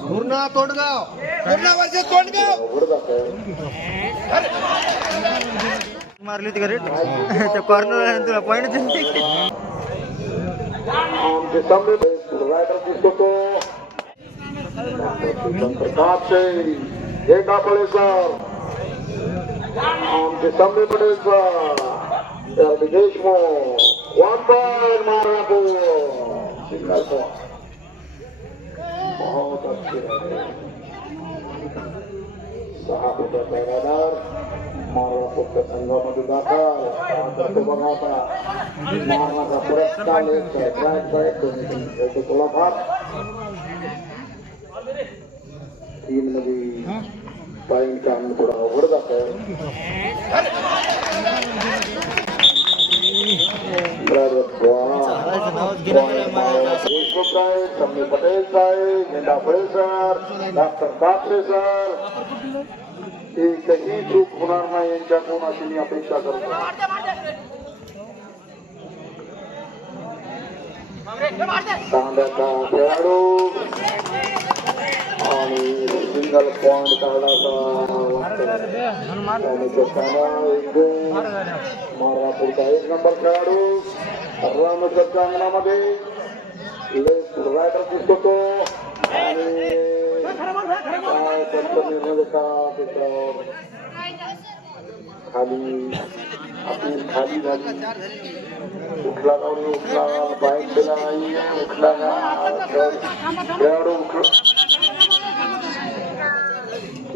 पूर्णा तोडगाव पूर्णा वर्ष तोडगाव मारली होती का रेट त्या कॉर्नर तुला पॉईंट दिसतो प्रताप सिंग एक आपले सर आमचे सामने पडेल सर देशमुख वन पॉइंट मारला तो सिंगल पॉइंट बहुत अच्छे रहे सहा फुटाचा राडार मारला फक्त संघामध्ये दाखल काय करतो बघा आता मारण्याचा प्रयत्न चालू आहे. ड्राईव्ह साईड पॉईंट काम थोडा अवघड जात. देशमुख साहेब समीर पटेल साहेब झेंडा फळे सर डॉक्टर कात्रे सर एकही चूक होणार नाही यांच्याकडून अशी मी अपेक्षा करतो खेळाडू. आणि सिंगल पॉइंट काढायचा मारा पुढचा एक नंबर खेळाडू रामेश्वरच्या अंगणामध्ये लेफ्ट रायडर दिसतो तो आणि काय त्यांचा निर्णय होता त्याच्यावर खाली आपली खाली झाली उठला गावडी उठला बाईक दिला नाही उठला का खेळाडू उठला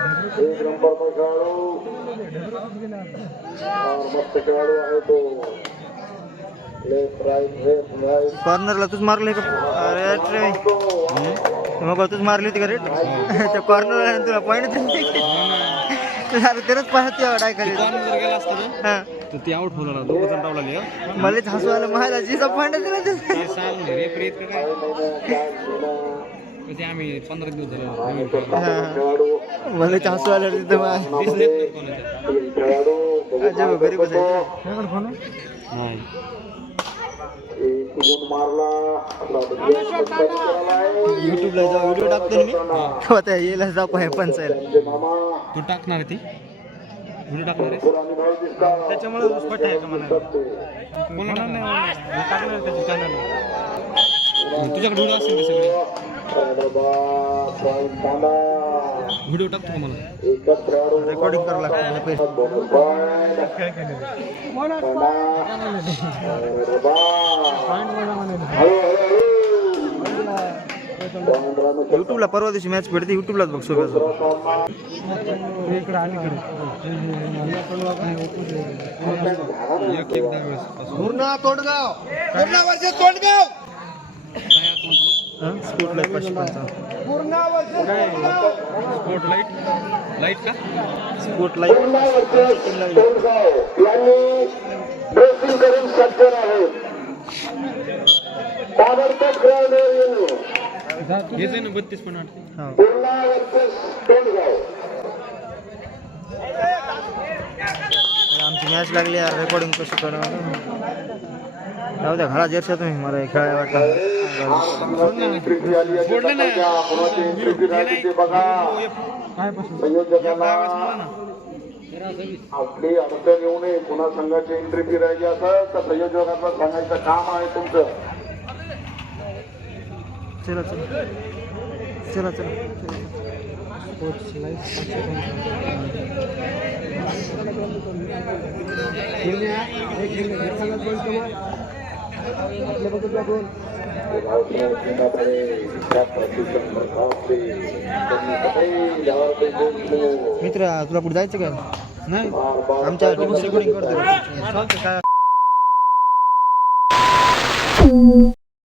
एक नंबर खेळाडू हा, मस्त खेळाडू आहे तो। लेफ्ट राईट लेफ्ट राईट कॉर्नरला तूच मारले का? अरे रे मग तूच मारली होती का रेट त्या कॉर्नर तुला पॉईंट अरे त्यानंच पाहते डाय खाली हा. तर ती आउट होणार दोघं जण डावला लिहा मलाच हसू आलं. माझा जिचा पॉईंट दिला ते सांग रेफरी इतकं काय ते आम्ही पंधरा दिवस झाले. मलाच हसू आलं तिथं घरी बसायचं नाही. मारला. युट्यूबला जाऊ. व्हिडिओ टाकतो मी? तेव्हा त्या येईल जाऊ पंचायला मामा. तू टाकणार ती? व्हिडिओ टाकणार आहे? त्याच्यामुळे उस्पट आहे का मला कोणाला तुझ्याकडे व्हिडिओ असेल ते सगळे? व्हिडिओ टाकतो मला? रेकॉर्डिंग करावं लागतं. युट्यूबला परवा दिवशी मॅच भेटते युट्यूबलाच बघ वेळेस. पासून पूर्णा तोंडगाव. पूर्णा वर्ष तोंडगाव. स्पोर्ट लाइट पाचशे पंचावन्न. काय स्पोर्ट लाइट लाइट का स्पोर्ट लाइट घेत आहे ना बत्तीस पण आठ आमची मॅच लागली रेकॉर्डिंग कशी करणार? जाऊ द्या घरा जरशा तुम्ही मला हे खेळायला वाटलं आपली अडचण येऊ नये. पुन्हा संघाची एंट्री फी राहिली असं तर संयोजकांना सांगायचं काम आहे तुमचं. चला चला. चला चला. रावसाहेब मित्र तुला कुठे जायचं का? नाही? आमच्या रेकॉर्डिंग करतो.